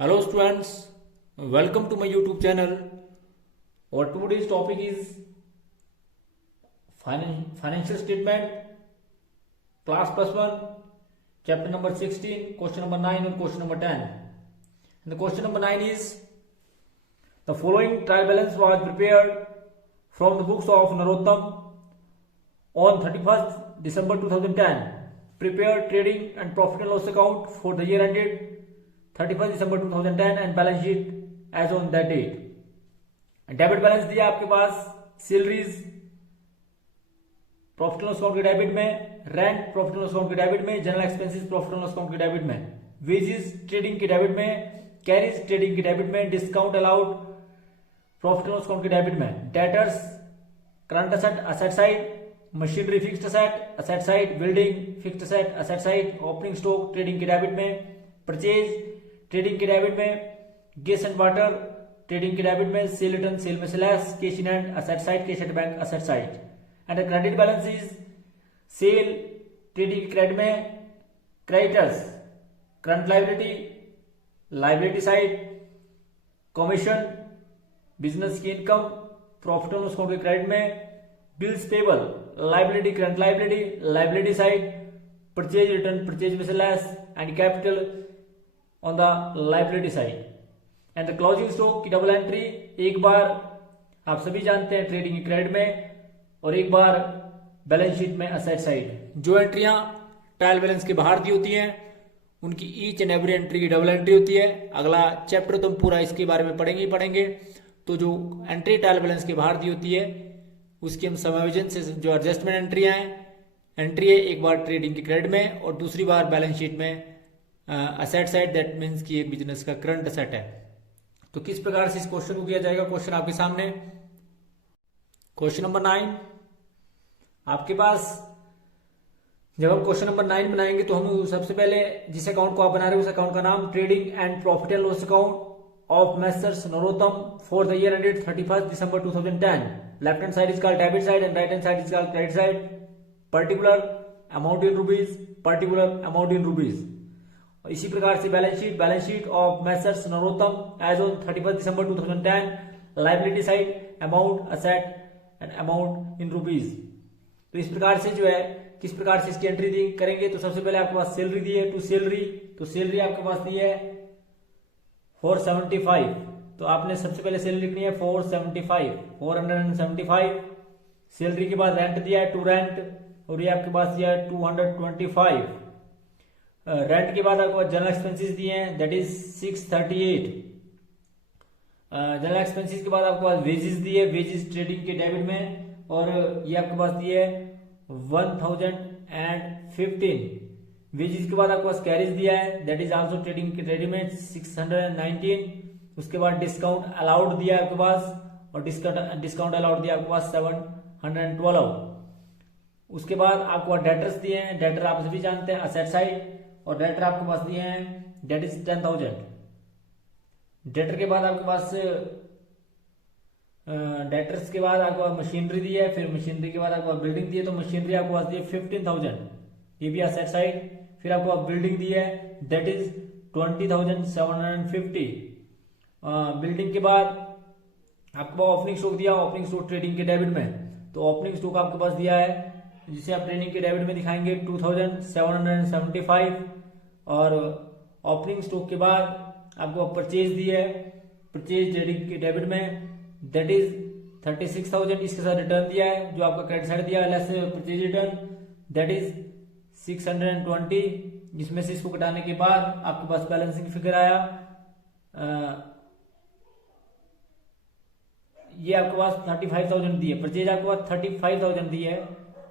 Hello students, welcome to my YouTube channel. Our today's topic is financial statement, class plus 1, chapter number 16, question number 9 and question number 10. And the question number 9 is, the following trial balance was prepared from the books of Narottam on 31st December 2010. Prepared trading and profit and loss account for the year ended 31st December 2010 and balance sheet as on that date. Debit balance दिया आपके पास salaries profit and loss account के debit में, rent profit and loss account के debit में, general expenses profit and loss account के debit में, wages trading के डेबिट में, कैरीज ट्रेडिंग के डेबिट में, discount allowed profit and loss account के डेबिट में, debtors current asset side, machinery fixed asset side, building fixed asset side, opening stock trading के debit में, परचेज ट्रेडिंग के debit में, गैस एंड वाटर ट्रेडिंग के debit में, sale return sale में सेलेस, cash in hand asset side, cash at bank asset side. And the credit balance is sale trading credit में, creditors current liability side, commission business की income profit and loss account के credit में, bills payable liability current liability side, purchase return purchase में सेलेस and capital on the liability side. And the closing stock की double entry, एक बार आप सभी जानते हैं ट्रेडिंग की क्रेडिट में और एक बार बैलेंस शीट में असेट साइड. जो एंट्रियां ट्रायल बैलेंस के बाहर दी होती हैं उनकी ईच एंड एवरी एंट्री की डबल एंट्री होती है. अगला चैप्टर तो हम पूरा इसके बारे में पढ़ेंगे ही पढ़ेंगे. तो जो एंट्री ट्रायल बैलेंस के बाहर दी होती है उसकी हम समायोजन से जो एडजस्टमेंट एंट्रियां हैं, एंट्री है एक बार ट्रेडिंग की क्रेडिट में और दूसरी बार बैलेंस शीट में असेट साइड, दैट मीन्स कि एक बिजनेस का करंट असेट है. तो किस प्रकार से इस क्वेश्चन को किया जाएगा, क्वेश्चन आपके सामने. क्वेश्चन नंबर 9 आपके पास. जब हम क्वेश्चन नंबर 9 बनाएंगे तो हम सबसे पहले जिस अकाउंट को आप बना रहे हैं उस अकाउंट का नाम trading and profit and loss account of messrs Narottam for the year ended 31st December 2010. Left hand side is called debit side and right hand side is called credit side. Particular amount in rupees, particular amount in rupees. इसी प्रकार से balance sheet of messrs Narottam as on 31st December 2010. Liability side amount asset and amount in rupees. तो इस प्रकार से जो है किस प्रकार से इसकी एंट्री दी करेंगे. तो सबसे पहले आपके पास सैलरी दी है टू सैलरी, तो सैलरी आपके पास दी है 475. तो आपने सबसे पहले सैलरी लिखनी है 475. सैलरी के बाद रेंट दिया है टू रेंट और ये आपके पास दिया है 225. रेंट के बाद आपको जनरल एक्सपेंसेस दिए हैं दैट इज 638. जनरल एक्सपेंसेस के बाद आपके पास वेजेस दिए, वेजेस ट्रेडिंग के डेबिट में और ये आपके पास दिए 1015. वेजेस के बाद आपके पास कैरीज दिया है दैट इज आल्सो ट्रेडिंग के क्रेडिट में 619. उसके बाद डिस्काउंट अलाउड दिया है आपके पास और डिस्काउंट अलाउड दिया आपके पास 712. उसके बाद आपको डेटर्स दिए हैं, डेटर आप सभी जानते हैं असेट साइड और डेटर आपके पास दिए हैं डेट इज 10,000. डेटर के बाद आपके पास डेटर्स के बाद आपको मशीनरी दी है, फिर मशीनरी के बाद आपको बिल्डिंग दी है तो मशीनरी आपको पास दी है 15,000, ये भी असेट साइड. फिर आपको बिल्डिंग दी है दैट इज 20,750. बिल्डिंग के बाद आपको ओपनिंग स्टॉक दिया, ओपनिंग स्टॉक ट्रेडिंग के डेबिट में. तो ओपनिंग स्टॉक आपके पास दिया है जिसे आप ट्रेडिंग के डेबिट में दिखाएंगे 2,775. और ओपनिंग स्टॉक के बाद आपको परचेज दी है, परचेज ट्रेडिंग के डेबिट में दैट इज 36,000. इसके साथ रिटर्न दिया है जो आपका क्रेडिट साइड दिया less purchase return that is 620. जिसमें से इसको घटाने के बाद आपके पास बैलेंसिंग फिगर आया. ये आपके पास 35,000 दी है, परचेज आपके पास 35,000 दी है.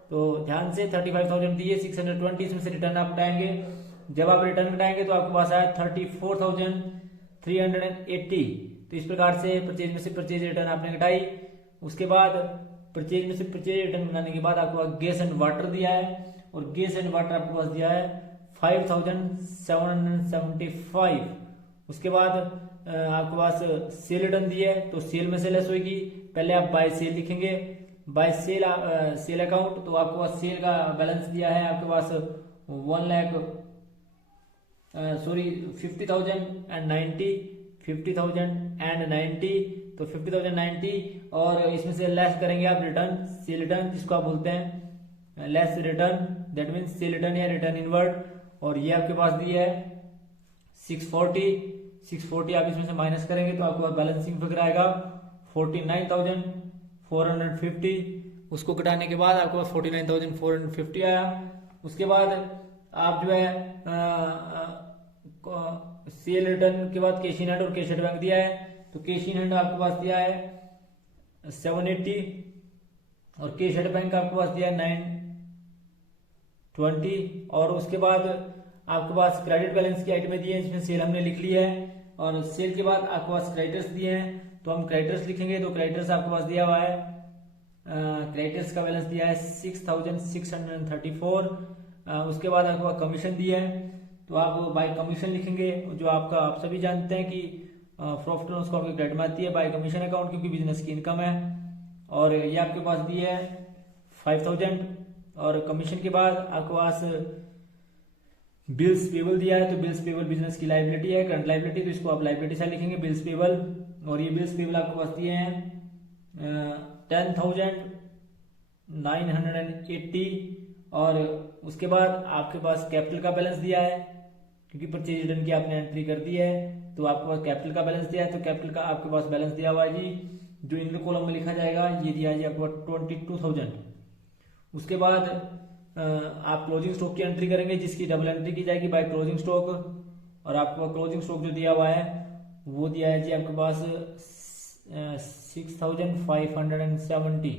तो ध्यान से 35,000 दी है, 620 इसमें से रिटर्न आप घटाएंगे. जब आप रिटर्न घटाएंगे तो आपके पास आया 34,380. तो इस प्रकार से परचेज में से परचेज रिटर्न आपने घटाई. उसके बाद परचेज में से परचेज रिटर्न घटाने के बाद आपके पास गैस एंड वाटर दिया है और गैस एंड वाटर आपके पास दिया है 5,775. उसके बाद आपके पास सेल रिटर्न दी है तो सेल में से लेस होगी. पहले आप बाय सेल लिखेंगे, बाय सेल अकाउंट. तो आपके पास सेल का बैलेंस दिया है आपके पास 1,00,000 सॉरी 50,090, 50,090, तो 50,090 और इसमें से लेस करेंगे आप रिटर्न, सी रिटर्न जिसको आप बोलते हैं less return, that means see return या रिटर्न इनवर्ड, और ये आपके पास दिया है 640 आप इसमें से माइनस करेंगे तो आपके पास बैलेंसिंग फिगर आएगा 49,450, उसको घटाने के बाद आपके पास 49,450 आया। उसके बाद आप जो है सेल रिटर्न के बाद कैश इन हैंड और कैश एट बैंक दिया है, तो कैश इन हैंड आपके पास दिया है 780 और कैश एट बैंक आपके पास दिया है 920, और उसके बाद आपके पास क्रेडिट बैलेंस की आइटमें दिए हैं, इसमें सेल हमने लिख ली है, और सेल के बाद आपके पास क्रेडिटर्स दिए हैं, तो हम क्रेडिटर्स लिखेंगे, तो क्रेडिटर्स आपके पास दिया हुआ है, क्रेडिटर्स का बैलेंस दिया है 6,634, उसके बाद आपके पास कमीशन दिया है, तो आप बाय कमीशन लिखेंगे, जो आपका आप सभी जानते हैं कि प्रॉफिट एंड लॉस अकाउंट के क्रेडिट में आती है बाय कमीशन अकाउंट, क्योंकि बिजनेस की इनकम है, और ये आपके पास दिया है 5,000, और कमीशन के बाद आपके पास बिल्स पेबल दिया है, तो बिल्स पेबल बिजनेस की लाइबिलिटी है, करंट लाइबिलिटी, तो इसको आप लाइबिलिटी से लिखेंगे बिल्स पेबल, और ये बिल्स पेबल आपके पास दिए हैं 10,980, और उसके बाद आपके पास कैपिटल का बैलेंस दिया है, क्योंकि परचेज रिटर्न की आपने एंट्री कर दी है, तो आपके पास कैपिटल का बैलेंस दिया है, तो कैपिटल का आपके पास बैलेंस दिया हुआ है जी, जो इन कॉलम में लिखा जाएगा ये दिया है जी आपको 22,000। उसके बाद आप क्लोजिंग स्टॉक की एंट्री करेंगे, जिसकी डबल एंट्री की जाएगी बाय क्लोजिंग स्टॉक, और आपको क्लोजिंग स्टॉक जो दिया हुआ है वो दिया है जी आपके पास 6,570,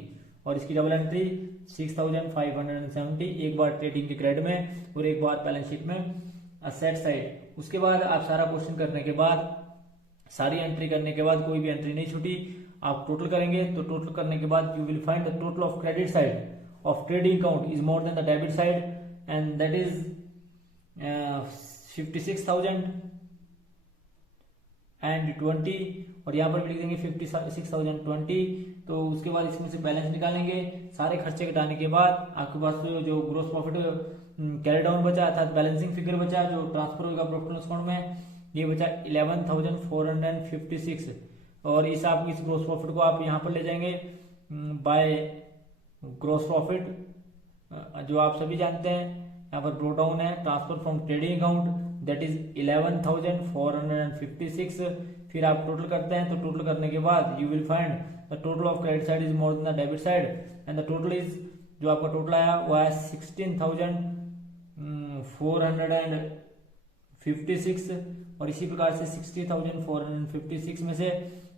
और इसकी डबल एंट्री 6,570, एक बार ट्रेडिंग के क्रेडिट में और एक बार बैलेंस शीट में असेट साइड। उसके बाद आप सारा क्वेश्चन करने के बाद, सारी एंट्री करने के बाद कोई भी एंट्री नहीं छूटी, आप टोटल करेंगे, तो टोटल करने के बाद you will find the total of credit side of trading account is more than the debit side, and that is 56,020, और यहाँ पर भी लिख देंगे 56,020, तो उसके बाद इसमें से बैलेंस निकालेंगे, सारे खर्चे घटाने के बाद आपके पास जो ग्रोस प्रॉफिट कैरी डाउन बचा था, बैलेंसिंग फिगर बचा जो ट्रांसफर होगा प्रॉफिट एंड लॉस अकाउंट में, ये बचा 11,456, और इस आप इस ग्रोस प्रॉफिट को आप यहाँ पर ले जाएंगे बाय ग्रोस प्रॉफिट, जो आप सभी जानते हैं यहाँ पर ब्रोट डाउन है, transfer from trading account, that is 11,456, फिर आप टोटल करते हैं, तो टोटल करने के बाद you will find the total of credit side is more than the debit side, and the total is, जो आपका टोटल आया वो है 16,456, और इसी प्रकार से 60,456 में से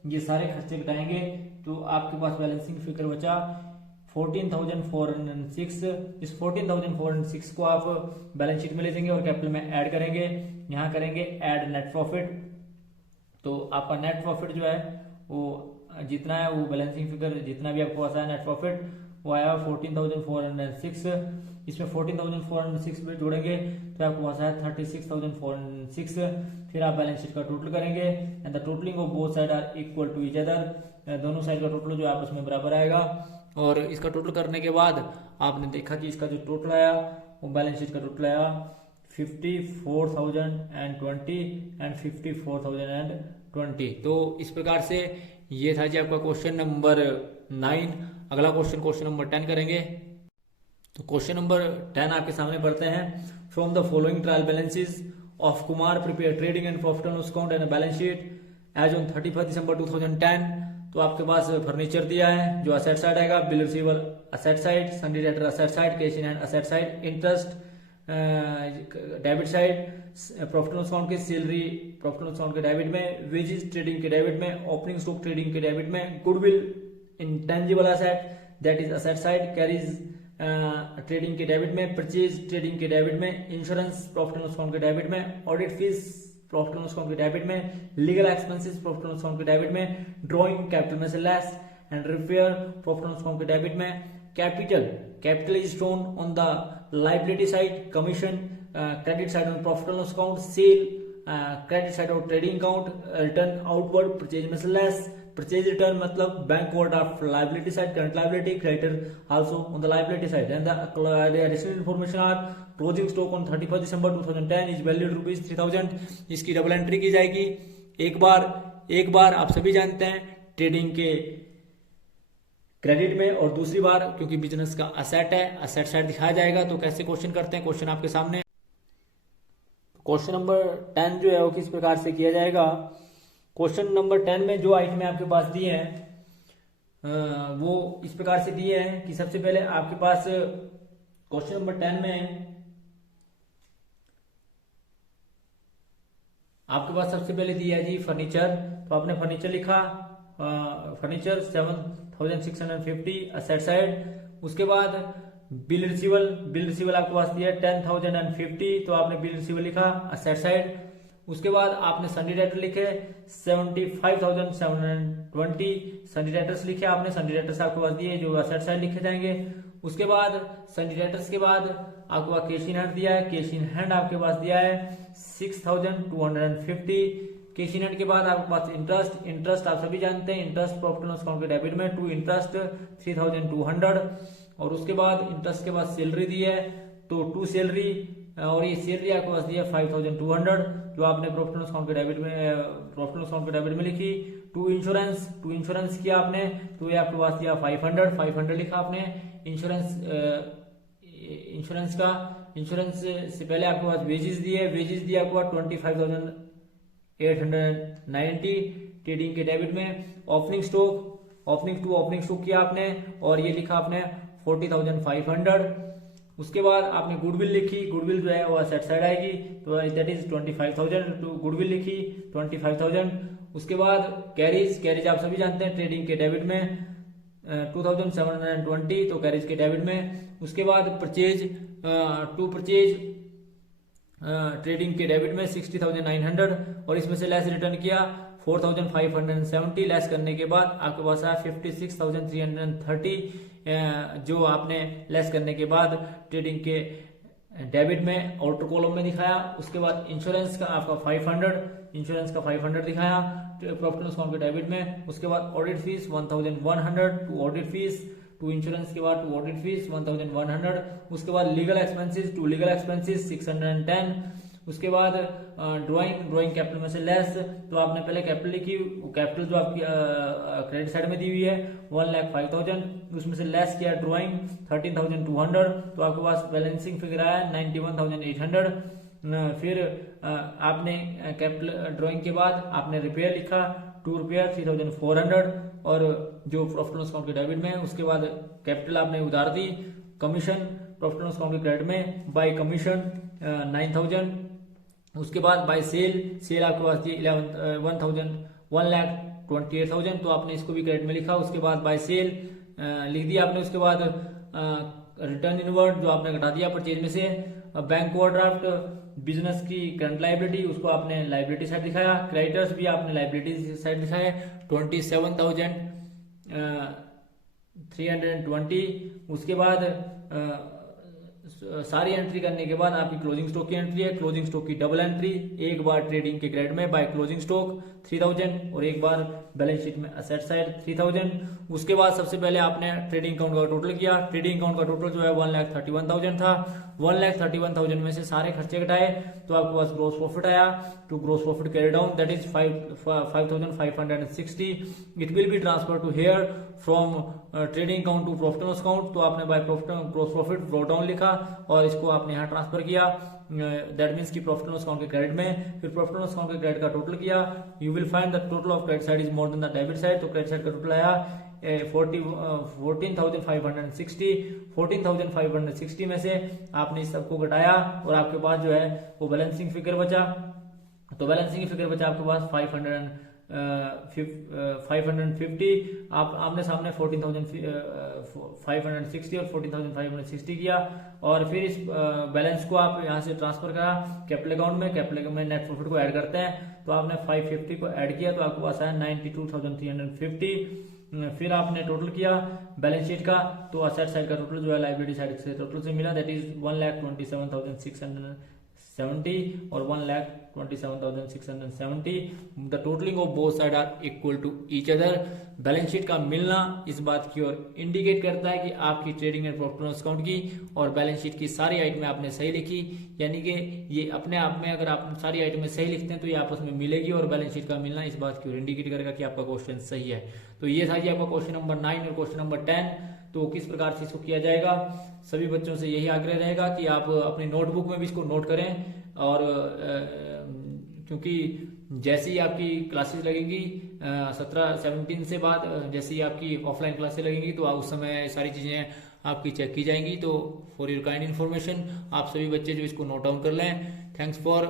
ये सारे खर्चे घटाएंगे, तो आपके पास बैलेंसिंग फिगर बचा 14,406। इस 14,406 को आप बैलेंस शीट में ले जाएंगे और कैपिटल में ऐड करेंगे, यहाँ करेंगे ऐड नेट प्रॉफिट, तो आपका नेट प्रॉफिट जो है वो जितना है, वो बैलेंसिंग फिगर जितना भी आपको पास आया नेट प्रॉफिट वो आया 14,406, इसमें 14,406 में जोड़ेंगे तो आपको पास आया 36,406, फिर आप बैलेंस शीट का टोटल करेंगे, and the totalling of both side are equal to each other, दोनों साइड का टोटल जो आपस में बराबर आएगा, और इसका टोटल करने के बाद आपने देखा कि इसका जो टोटल आया वो बैलेंस शीट का टोटल आया 54,020 एंड 54,020। तो इस प्रकार से ये था जी आपका क्वेश्चन नंबर 9। अगला क्वेश्चन नंबर 10 करेंगे। तो क्वेश्चन नंबर 10 आपके सामने पढ़ते हैं, from the following trial balances of Kumar prepare trading and profit and loss account and balance sheet as on 31 December 2010। तो आपके पास फर्नीचर दिया है जो असेट साइड आएगा, bill receiver asset side, sundry debtor asset side, cash in hand asset side, interest debit side, profit and loss account के salary profit and loss account के debit में, वेजेस ट्रेडिंग के debit में, opening stock trading के debit में, goodwill intangible asset that is asset side carries trading के debit में, purchase trading के डेबिट में, insurance profit and loss account के डेबिट में, audit fees profit and loss account के डेबिट में, legal expenses profit and loss account के debit में, ड्रॉइंग कैपिटल में से less and repair profit and loss account के डेबिट में, capital is shown on the liability side, commission credit side on profit and loss account, sale credit side of trading account, return outward purchase में से less, purchase return मतलब bank overdraft liability side, current liability, creditor also on the liability side, and the additional information are closing stock on 31 December 2010 is valued rupees 3000। इसकी double entry की जाएगी। एक बार आप सभी जानते हैं ट्रेडिंग के क्रेडिट में, और दूसरी बार क्योंकि बिजनेस का असेट है, असेट साइड दिखाया जाएगा। तो कैसे क्वेश्चन करते हैं, क्वेश्चन आपके सामने। क्वेश्चन नंबर 10 जो है वो किस प्रकार से किया जाएगा। क्वेश्चन नंबर 10 में जो आइटम आपके पास दिए हैं वो इस प्रकार से दिए हैं कि सबसे पहले आपके पास क्वेश्चन नंबर 10 में आपके पास सबसे पहले दिया है जी फर्नीचर। तो आपने फर्नीचर लिखा, फर्नीचर 7650 असेट साइड। उसके बाद बिल रिसीवल आपके पास दिया है 10,050, तो आपने बिल रिसीवल लिखा असेट साइड। उसके बाद आपने सन्डी डेटर लिखे 75,720 सन्डी डेटर्स लिखे आपने, सन्डी डेटर्स आपके पास दिए जो असेट साइड लिखे जाएंगे। उसके बाद सन्डी डेटर्स के बाद आपके पास कैश इन हैंड दिया है, कैश इन हैंड आपके पास दिया है 6,250। कैश इन हैंड के बाद आपके पास इंटरेस्ट आप सभी जानते हैं, interest profit and loss account के डेबिट में टू इंटरेस्ट 3,200। और उसके बाद इंटरेस्ट के बाद सैलरी दी है तो टू सैलरी, और ये सैलरी आपके पास दी है 5,200 जो आपने प्रॉफिट एंड लॉस अकाउंट के डेबिट में लिखी। टू इंश्योरेंस किया आपने, तो ये आपके पास दिया 500 लिखा आपने। इंश्योरेंस से पहले आपके पास वेजेस दिए आपके पास 25,890 ट्रेडिंग के डेबिट में। ओपनिंग स्टॉक किया आपने, और ये लिखा आपने 40,500। उसके बाद आपने गुडविल लिखी, गुडविल जो है वो असेट साइड आएगी, तो दैट इज 25,000 टू गुडविल लिखी 25,000। उसके बाद कैरिज आप सभी जानते हैं ट्रेडिंग के डेबिट में 2,720, तो कैरिज के डेबिट में। उसके बाद परचेज ट्रेडिंग के डेबिट में 60,900, और इसमें से लेस रिटर्न किया 4,570। लेस करने के बाद आपके पास आया 56,330 जो आपने लेस करने के बाद ट्रेडिंग के डेबिट में आउटर कॉलम में दिखाया। उसके बाद इंश्योरेंस का आपका 500 दिखाया प्रॉफिट एंड लॉस अकाउंट के डेबिट में। उसके बाद audit fees 1,100 to audit fees, to insurance के बाद टू ऑडिट फीस 1,100। उसके बाद लीगल एक्सपेंसेस 610। उसके बाद ड्राइंग कैपिटल में से लेस, तो आपने पहले कैपिटल लिखी, कैपिटल जो आपकी क्रेडिट साइड में दी हुई है 1,05,000, उसमें से लेस किया ड्राइंग 13,200, तो आपके पास बैलेंसिंग फिगर आया 91,800। फिर आपने कैपिटल ड्राइंग के बाद आपने रिपेयर लिखा टू रिपेयर 3,400, और जो प्रॉफिट एंड लॉस अकाउंट के डेबिट में। उसके बाद कैपिटल आपने उधार दी। Commission profit and loss account के क्रेडिट में बाय कमीशन 9,000। उसके बाद बाय सेल आपके पास थी 1,28,000, तो आपने इसको भी क्रेडिट में लिखा। उसके बाद बाय सेल लिख दिया आपने। उसके बाद रिटर्न इनवर्ड जो आपने घटा दिया परचेज में से। बैंक ओवरड्राफ्ट बिजनेस की करंट लाइबिलिटी, उसको आपने लाइबिलिटी साइड दिखाया। क्रेडिटर्स भी आपने लाइबिलिटी साइड दिखाया 27,320। उसके बाद सारी एंट्री करने के बाद आपकी क्लोजिंग स्टॉक की एंट्री है। क्लोजिंग स्टॉक की डबल एंट्री, एक बार ट्रेडिंग के क्रेडिट में बाय क्लोजिंग स्टॉक 3,000, और एक बार बैलेंस शीट में असेट साइड 3,000। उसके बाद सबसे पहले आपने ट्रेडिंग अकाउंट का टोटल किया। ट्रेडिंग अकाउंट का टोटल जो है 1,31,000 था। 1,31,000 में से सारे खर्चे घटाए तो आपके पास ग्रोस प्रॉफिट आया। To gross profit carry down that is 5,560। It will be transfer to here from trading account to profit and loss account, तो आपने by gross profit brought down लिखा और इसको आपने यहाँ ट्रांसफर किया। दैट मीन्स की प्रॉफिट एंड लॉस अकाउंट के क्रेडिट में। फिर प्रॉफिट एंड लॉस अकाउंट के क्रेडिट का टोटल किया। You will find the total of credit side is more than the debit side, तो क्रेडिट साइड का टोटल आया 14,560। 14,560 में से आपने इस सबको घटाया और आपके पास जो है वो बैलेंसिंग फिगर बचा। तो बैलेंसिंग फिगर बचा आपके पास 550। आप आमने सामने 14,560 और 14,560 किया और फिर इस बैलेंस को आप यहाँ से ट्रांसफर करा कैपिटल अकाउंट में। कैपिटल अकाउंट में नेट प्रॉफिट को ऐड करते हैं, तो आपने 550 को ऐड किया तो आपके पास आया 92,350। फिर आपने टोटल किया बैलेंस शीट का, तो असेट साइड का टोटल जो है लाइबिलिटी साइड से टोटल से मिला, दैट इज 1,27,660। 70 और 1,27,670. The totalling of both side are equal to each other. Balance sheet का मिलना इस बात की ओर इंडिकेट करता है कि आपकी trading and profit and loss account की और बैलेंस शीट की सारी आइटमें आपने सही लिखी, यानी कि ये अपने आप में अगर आप सारी आइटमें सही लिखते हैं तो ये आपस में मिलेगी और बैलेंस शीट का मिलना इस बात की ओर इंडिकेट करेगा कि आपका क्वेश्चन सही है. तो ये था जी आपका क्वेश्चन नंबर 9 और क्वेश्चन नंबर 10. तो किस प्रकार से इसको किया जाएगा, सभी बच्चों से यही आग्रह रहेगा कि आप अपनी नोटबुक में भी इसको नोट करें. और क्योंकि जैसे ही आपकी क्लासेस लगेंगी 17 से बाद, जैसे ही आपकी ऑफलाइन क्लासेस लगेंगी तो उस समय सारी चीज़ें आपकी चेक की जाएंगी. तो फॉर योर काइंड इन्फॉर्मेशन आप सभी बच्चे जो इसको नोट डाउन कर लें. Thanks for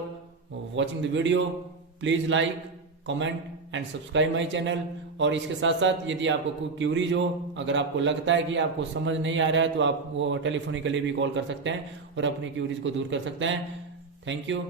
watching the video. Please like, comment and subscribe my channel. और इसके साथ साथ यदि आपको कोई क्यूरीज हो, अगर आपको लगता है कि आपको समझ नहीं आ रहा है तो आप वो टेलीफोनिकली भी कॉल कर सकते हैं और अपनी क्यूरीज को दूर कर सकते हैं. Thank you.